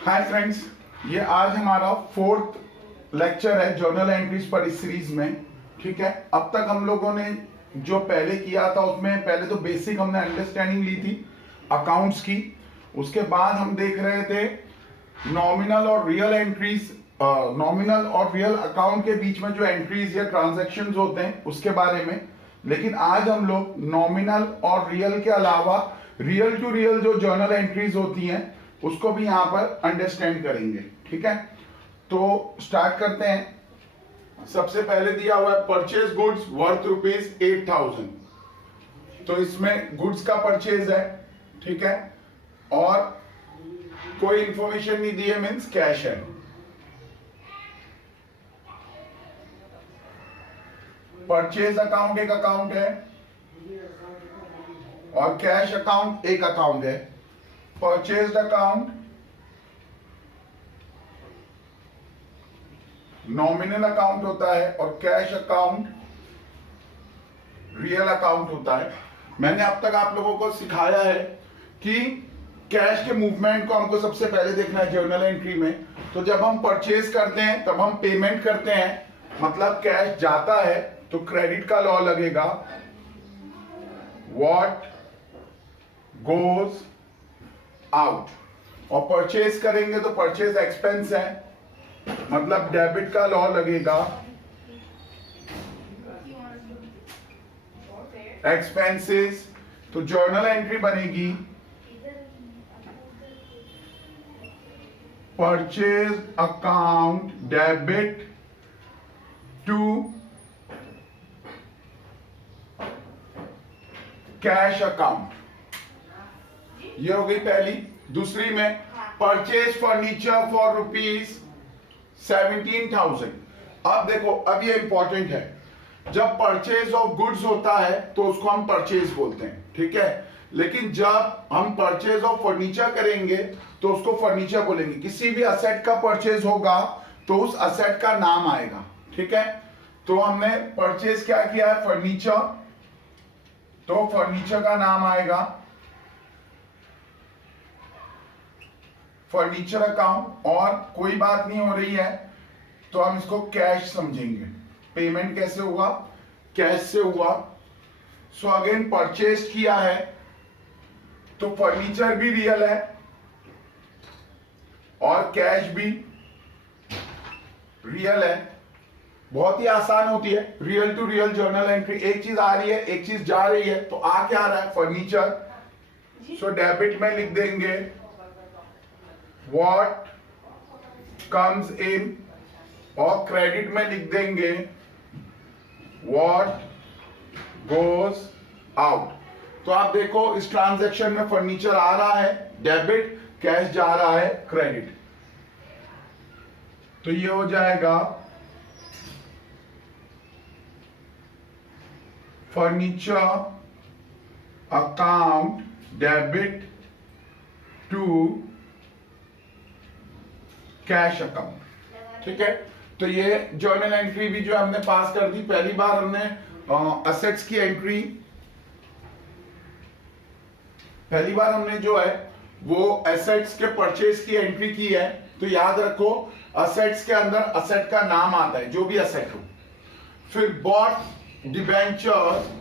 Hi friends, ये आज हमारा फोर्थ लेक्चर है जर्नल एंट्रीज पर इस सीरीज में। ठीक है, अब तक हम लोगों ने जो पहले किया था उसमें पहले तो बेसिक हमने अंडरस्टैंडिंग ली थी अकाउंट्स की। उसके बाद हम देख रहे थे नॉमिनल और रियल एंट्रीज, नॉमिनल और रियल अकाउंट के बीच में जो एंट्रीज या ट्रांजैक्शंस होते हैं उसके बारे में। लेकिन आज हम लोग नॉमिनल और रियल के अलावा रियल टू रियल जो जर्नल एंट्रीज होती हैं उसको भी यहां पर अंडरस्टैंड करेंगे। ठीक है, तो स्टार्ट करते हैं। सबसे पहले दिया हुआ है परचेज गुड्स वर्थ ₹8,000। तो इसमें गुड्स का परचेज है, ठीक है, और कोई इंफॉर्मेशन नहीं दी है, मीन्स कैश है। परचेज अकाउंट एक अकाउंट है और कैश अकाउंट एक अकाउंट है। परचेज्ड अकाउंट नॉमिनल अकाउंट होता है और कैश अकाउंट रियल अकाउंट होता है। मैंने अब तक आप लोगों को सिखाया है कि कैश के मूवमेंट को हमको सबसे पहले देखना है जर्नल एंट्री में। तो जब हम परचेज करते हैं तब हम पेमेंट करते हैं, मतलब कैश जाता है तो क्रेडिट का लॉ लगेगा, व्हाट गोज आउट। और परचेज करेंगे तो परचेज एक्सपेंस है, मतलब डेबिट का लॉ लगेगा, एक्सपेंसेस। तो जर्नल एंट्री बनेगी purchase account debit to cash account. ये हो गई पहली। दूसरी में परचेज फर्नीचर फॉर ₹17,000। अब देखो, अब ये इंपॉर्टेंट है, जब परचेज ऑफ गुड्स होता है तो उसको हम परचेज बोलते हैं, ठीक है। लेकिन जब हम परचेज ऑफ फर्नीचर करेंगे तो उसको फर्नीचर बोलेंगे। किसी भी असेट का परचेज होगा तो उस असेट का नाम आएगा, ठीक है। तो हमने परचेज क्या किया है, फर्नीचर, तो फर्नीचर का नाम आएगा फर्नीचर अकाउंट। और कोई बात नहीं हो रही है तो हम इसको कैश समझेंगे। पेमेंट कैसे हुआ, कैश से हुआ। सो अगेन परचेज किया है तो फर्नीचर भी रियल है और कैश भी रियल है। बहुत ही आसान होती है real to real journal entry. एक चीज आ रही है, एक चीज जा रही है, तो आ क्या रहा है, फर्नीचर। सो डेबिट में लिख देंगे व्हाट कम्स इन, और क्रेडिट में लिख देंगे व्हाट गोज आउट। तो आप देखो इस ट्रांजैक्शन में फर्नीचर आ रहा है डेबिट, कैश जा रहा है क्रेडिट। तो ये हो जाएगा furniture account debit to cash account, ठीक है। तो ये जर्नल एंट्री भी जो हमने पास कर दी। पहली बार हमने असेट्स की एंट्री, पहली बार हमने जो है वो एसेट्स के परचेज की एंट्री की है। तो याद रखो असेट्स के अंदर असेट का नाम आता है, जो भी असेट हो। फिर bought debentures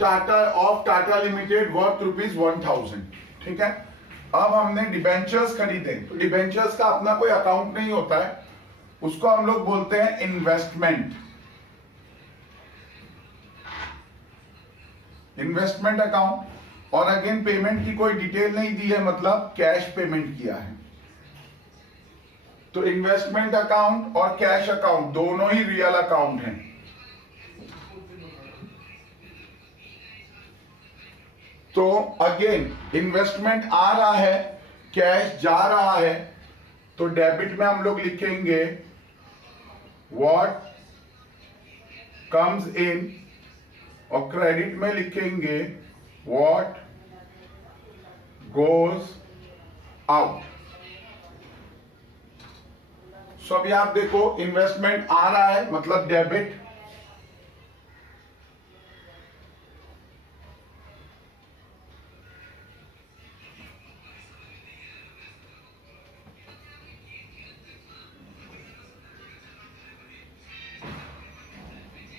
Tata of Tata limited worth ₹1,000, ठीक है। अब हमने डिबेंचर्स खरीदे, तो डिबेंचर्स का अपना कोई अकाउंट नहीं होता है, उसको हम लोग बोलते हैं इन्वेस्टमेंट, इन्वेस्टमेंट अकाउंट। और अगेन पेमेंट की कोई डिटेल नहीं दी है, मतलब कैश पेमेंट किया है। तो इन्वेस्टमेंट अकाउंट और कैश अकाउंट दोनों ही रियल अकाउंट हैं। तो अगेन इन्वेस्टमेंट आ रहा है, कैश जा रहा है, तो डेबिट में हम लोग लिखेंगे व्हाट कम्स इन, और क्रेडिट में लिखेंगे व्हाट गोज आउट। सो अभी आप देखो इन्वेस्टमेंट आ रहा है मतलब डेबिट,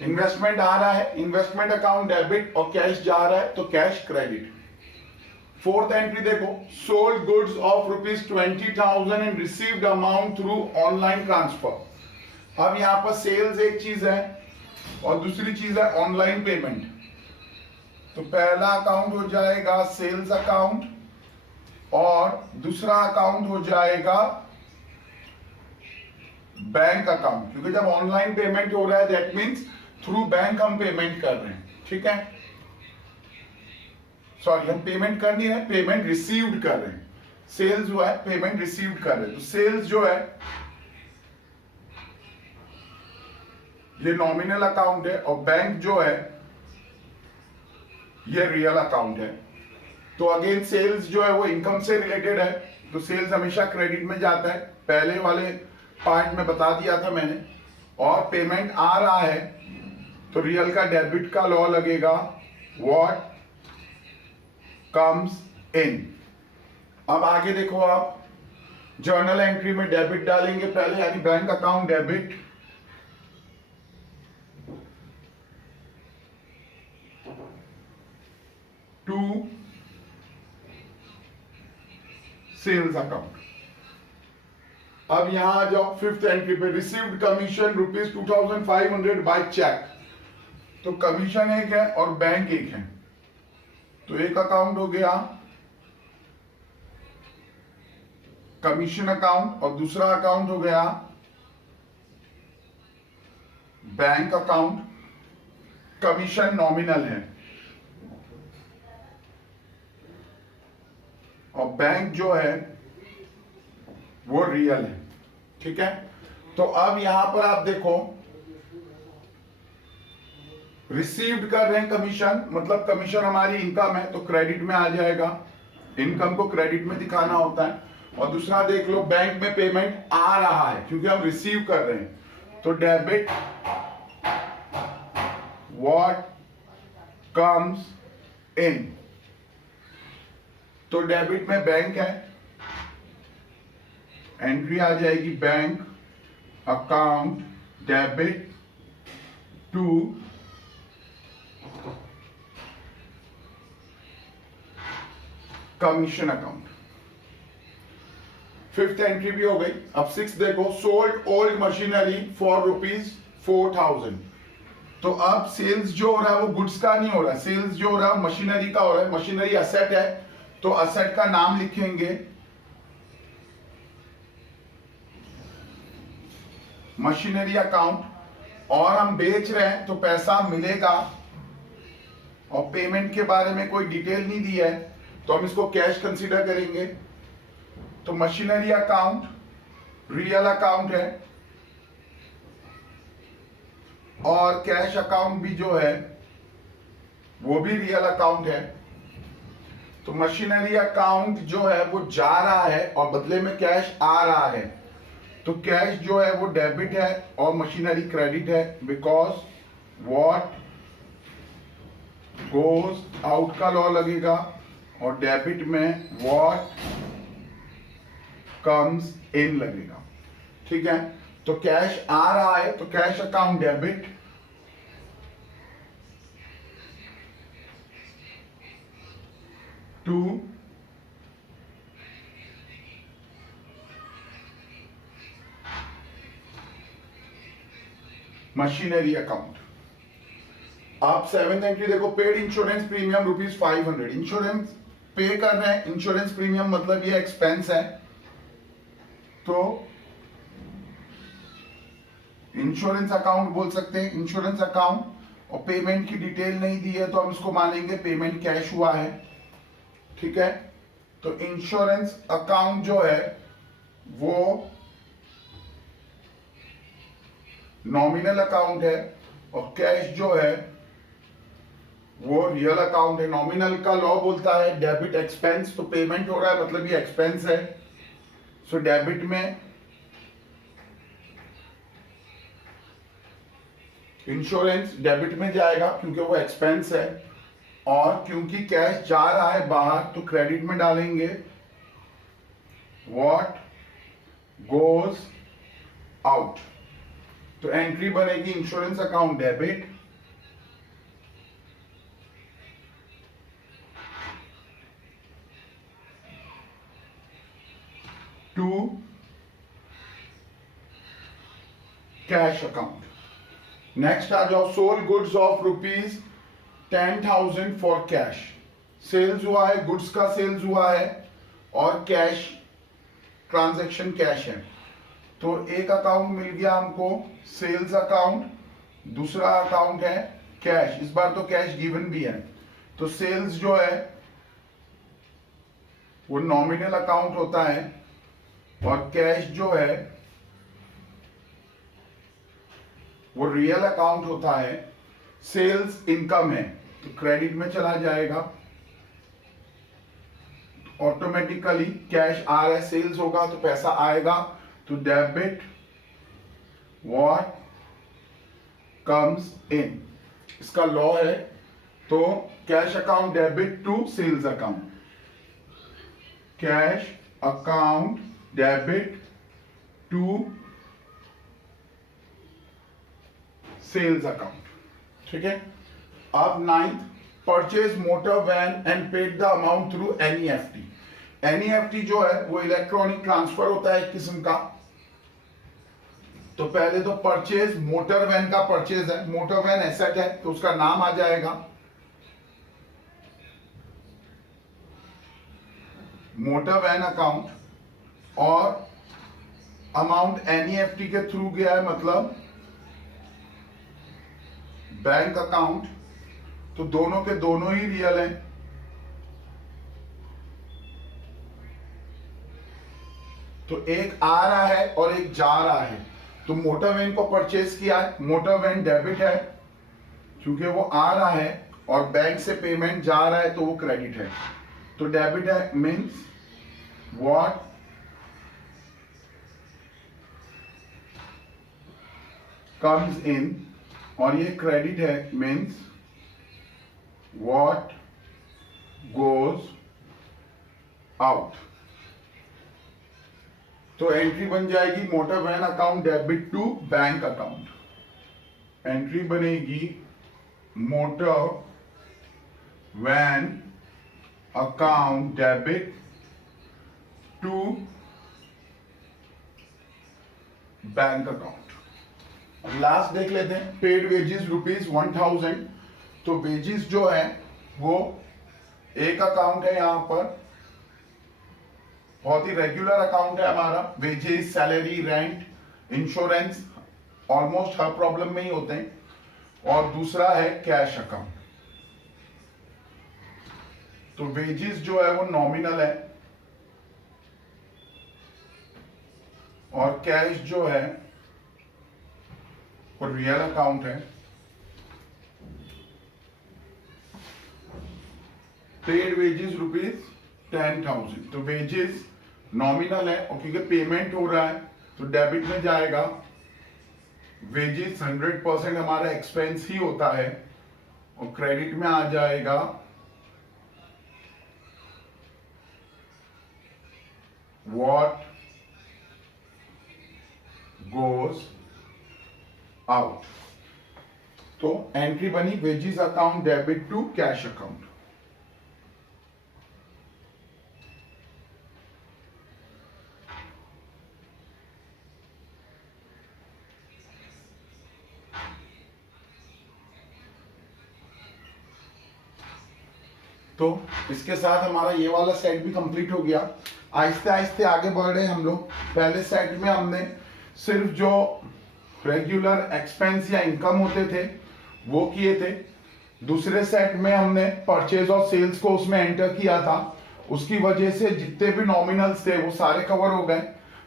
इन्वेस्टमेंट आ रहा है, इन्वेस्टमेंट अकाउंट डेबिट और कैश जा रहा है तो कैश क्रेडिट। फोर्थ एंट्री देखो, sold goods of ₹20,000 and received amount through online transfer. अब यहां पर सेल्स एक चीज है और दूसरी चीज है ऑनलाइन पेमेंट। तो पहला अकाउंट हो जाएगा सेल्स अकाउंट और दूसरा अकाउंट हो जाएगा बैंक अकाउंट, क्योंकि जब ऑनलाइन पेमेंट हो रहा है दैट मीन्स थ्रू बैंक हम पेमेंट कर रहे हैं। ठीक है, सॉरी हम पेमेंट कर नहीं रहे, पेमेंट रिसीव्ड कर रहे हैं। सेल्स हुआ है, पेमेंट रिसीव्ड कर रहे हैं। तो सेल्स जो है ये नॉमिनल अकाउंट है और बैंक जो है ये रियल अकाउंट है। तो अगेन सेल्स जो है वो इनकम से रिलेटेड है, तो सेल्स हमेशा क्रेडिट में जाता है, पहले वाले पार्ट में बता दिया था मैंने। और पेमेंट आ रहा है तो रियल का डेबिट का लॉ लगेगा, व्हाट कम्स इन। अब आगे देखो, आप जर्नल एंट्री में डेबिट डालेंगे पहले, यानी bank account debit to sales account. अब यहां आ जाओ फिफ्थ एंट्री पे, रिसीव्ड कमीशन ₹2,500 बाय चेक। तो कमीशन एक है और बैंक एक है, तो एक अकाउंट हो गया कमीशन अकाउंट और दूसरा अकाउंट हो गया बैंक अकाउंट। कमीशन नॉमिनल है और बैंक जो है वो रियल है। ठीक है, तो अब यहां पर आप देखो, रिसीव्ड कर रहे हैं कमीशन, मतलब कमीशन हमारी इनकम है तो क्रेडिट में आ जाएगा, इनकम को क्रेडिट में दिखाना होता है। और दूसरा देख लो, बैंक में पेमेंट आ रहा है क्योंकि हम रिसीव कर रहे हैं, तो डेबिट व्हाट कम्स इन। तो डेबिट में बैंक है, एंट्री आ जाएगी bank account debit to commission account. Fifth entry भी हो गई। अब सिक्स देखो, सोल्ड ओल्ड मशीनरी फॉर ₹4,000। तो अब सेल्स जो हो रहा है वो गुड्स का नहीं हो रहा है, सेल्स जो हो रहा है मशीनरी का हो रहा है। मशीनरी असेट है तो असेट का नाम लिखेंगे मशीनरी अकाउंट, और हम बेच रहे हैं तो पैसा मिलेगा और पेमेंट के बारे में कोई डिटेल नहीं दी है तो हम इसको कैश कंसीडर करेंगे। तो मशीनरी अकाउंट रियल अकाउंट है और कैश अकाउंट भी जो है वो भी रियल अकाउंट है। तो मशीनरी अकाउंट जो है वो जा रहा है और बदले में कैश आ रहा है, तो कैश जो है वो डेबिट है और मशीनरी क्रेडिट है, बिकॉज व्हाट गोज आउट का लॉ लगेगा और डेबिट में व्हाट कम्स इन लगेगा। ठीक है, तो कैश आ रहा है तो cash account debit to machinery account. आप सेवेंथ एंट्री देखो, paid insurance premium ₹500। Insurance pay कर रहे हैं, इंश्योरेंस प्रीमियम मतलब ये एक्सपेंस है, तो इंश्योरेंस अकाउंट बोल सकते हैं। इंश्योरेंस अकाउंट और पेमेंट की डिटेल नहीं दी है तो हम इसको मानेंगे पेमेंट कैश हुआ है। ठीक है, तो इंश्योरेंस अकाउंट जो है वो नॉमिनल अकाउंट है और कैश जो है वो रियल अकाउंट है। नॉमिनल का लॉ बोलता है डेबिट एक्सपेंस, तो पेमेंट हो रहा है मतलब ये एक्सपेंस है, सो डेबिट में इंश्योरेंस डेबिट में जाएगा क्योंकि वो एक्सपेंस है, और क्योंकि कैश जा रहा है बाहर तो क्रेडिट में डालेंगे व्हाट गोज आउट। तो एंट्री बनेगी insurance account debit cash account. Next आ जाओ, sold goods of ₹10,000 for cash. Sales हुआ है, गुड्स का सेल्स हुआ है और कैश ट्रांजैक्शन कैश है। तो एक अकाउंट मिल गया हमको सेल्स अकाउंट, दूसरा अकाउंट है कैश। इस बार तो कैश गिवन भी है। तो सेल्स जो है वो नॉमिनल अकाउंट होता है और कैश जो है वो रियल अकाउंट होता है। सेल्स इनकम है तो क्रेडिट में चला जाएगा, ऑटोमेटिकली कैश आ रहा है, सेल्स होगा तो पैसा आएगा, तो डेबिट व्हाट कम्स इन, इसका लॉ है। तो cash account debit to sales account, cash account debit to sales account, ठीक है। अब 9th, purchase motor van and paid the amount through NEFT. NEFT जो है वो इलेक्ट्रॉनिक ट्रांसफर होता है एक किस्म का। तो पहले तो परचेज मोटर वैन का परचेज है, मोटर वैन एसेट है तो उसका नाम आ जाएगा मोटर वैन अकाउंट, और अमाउंट एनईएफटी के थ्रू गया है मतलब बैंक अकाउंट। तो दोनों के दोनों ही रियल हैं। तो एक आ रहा है और एक जा रहा है। तो मोटर वैन को परचेज किया है, मोटर वैन डेबिट है क्योंकि वो आ रहा है, और बैंक से पेमेंट जा रहा है तो वो क्रेडिट है। तो डेबिट है मीन्स व्हाट कम्स इन, और ये क्रेडिट है मीन्स व्हाट गोज आउट। तो एंट्री बन जाएगी motor van account debit to bank account. Entry बनेगी motor van account debit to bank account. Last देख लेते हैं, पेड वेजेस ₹1000। तो वेजेस जो है वो एक अकाउंट है, यहां पर बहुत ही रेगुलर अकाउंट है हमारा। Wages, salary, rent, insurance almost हर प्रॉब्लम में ही होते हैं। और दूसरा है कैश अकाउंट। तो वेजेस जो है वो नॉमिनल है और कैश जो है वो रियल अकाउंट है। Paid wages ₹10,000। तो वेजेस नॉमिनल है और क्योंकि पेमेंट हो रहा है तो डेबिट में जाएगा। वेजेस 100% हमारा एक्सपेंस ही होता है और क्रेडिट में आ जाएगा व्हाट गोज आउट। तो एंट्री बनी wages account debit to cash account. तो इसके साथ हमारा ये वाला सेट भी कंप्लीट हो गया। आहिस्ते आहिस्ते आगे बढ़ रहे हैं हम लोग। पहले सेट में हमने सिर्फ जो रेगुलर एक्सपेंस या इनकम होते थे वो किए थे। दूसरे सेट में हमने परचेज और सेल्स को उसमें एंटर किया था। उसकी वजह से जितने भी नॉमिनल्स थे वो सारे कवर हो गए।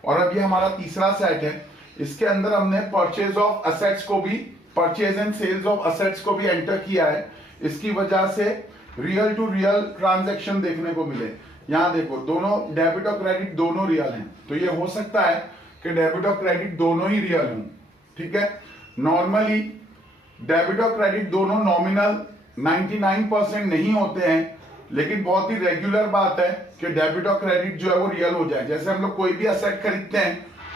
और अब ये हमारा तीसरा सेट है। इसके अंदर हमने परचेज ऑफ असेट्स को भी, purchase and sales of assets को भी एंटर किया है। इसकी वजह से रियल टू रियल ट्रांजैक्शन देखने को मिले। यहां देखो दोनों डेबिट और क्रेडिट दोनों रियल हैं। तो ये हो सकता है कि डेबिट और क्रेडिट दोनों ही रियल हों, ठीक है। नॉर्मली डेबिट और क्रेडिट दोनों नॉमिनल 99% नहीं होते हैं, लेकिन बहुत ही रेगुलर बात है कि डेबिट और क्रेडिट जो है वो रियल हो जाए। जैसे हम लोग कोई भी असेट खरीदते हैं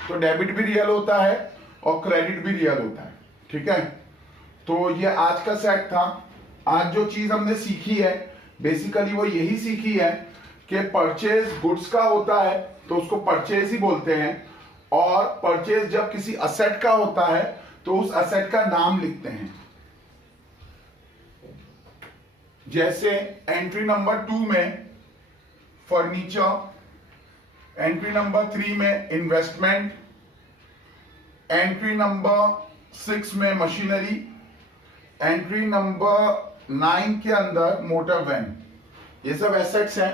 तो डेबिट भी रियल होता है और क्रेडिट भी रियल होता है, ठीक है। तो ये आज का सेट था। आज जो चीज हमने सीखी है बेसिकली वो यही सीखी है कि परचेज गुड्स का होता है तो उसको परचेज ही बोलते हैं, और परचेज जब किसी असेट का होता है तो उस असेट का नाम लिखते हैं। जैसे एंट्री नंबर 2 में फर्नीचर, एंट्री नंबर 3 में इन्वेस्टमेंट, एंट्री नंबर 6 में मशीनरी, एंट्री नंबर 9 के अंदर मोटर वैन। ये सब एसेट्स हैं।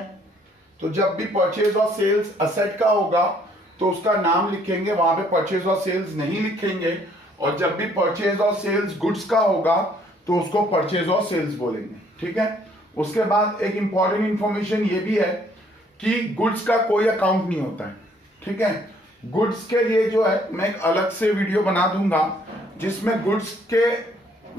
तो जब भी परचेज और सेल्स असेट का होगा तो उसका नाम लिखेंगे, वहां पे परचेज और सेल्स नहीं लिखेंगे। और जब भी परचेज और सेल्स गुड्स का होगा तो उसको परचेज और सेल्स बोलेंगे। ठीक है। उसके बाद एक इंपॉर्टेंट इंफॉर्मेशन ये भी है कि गुड्स का कोई अकाउंट नहीं होता है। ठीक है। गुड्स के लिए जो है मैं एक अलग से वीडियो बना दूंगा जिसमें गुड्स के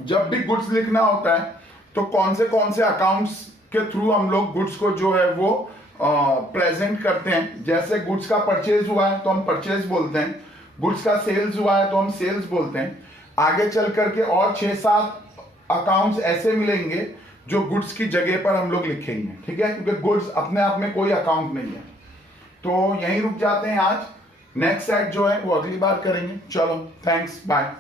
जब भी गुड्स लिखना होता है तो कौन से अकाउंट्स के थ्रू हम लोग गुड्स को जो है वो प्रेजेंट करते हैं। जैसे गुड्स का परचेज हुआ है तो हम परचेज बोलते हैं, गुड्स का सेल्स हुआ है तो हम सेल्स बोलते हैं। आगे चल करके और 6-7 अकाउंट्स ऐसे मिलेंगे जो गुड्स की जगह पर हम लोग लिखेंगे। ठीक है। क्योंकि गुड्स अपने आप में कोई अकाउंट नहीं है। तो यहीं रुक जाते हैं आज। नेक्स्ट सेट जो है वो अगली बार करेंगे। चलो, थैंक्स, बाय।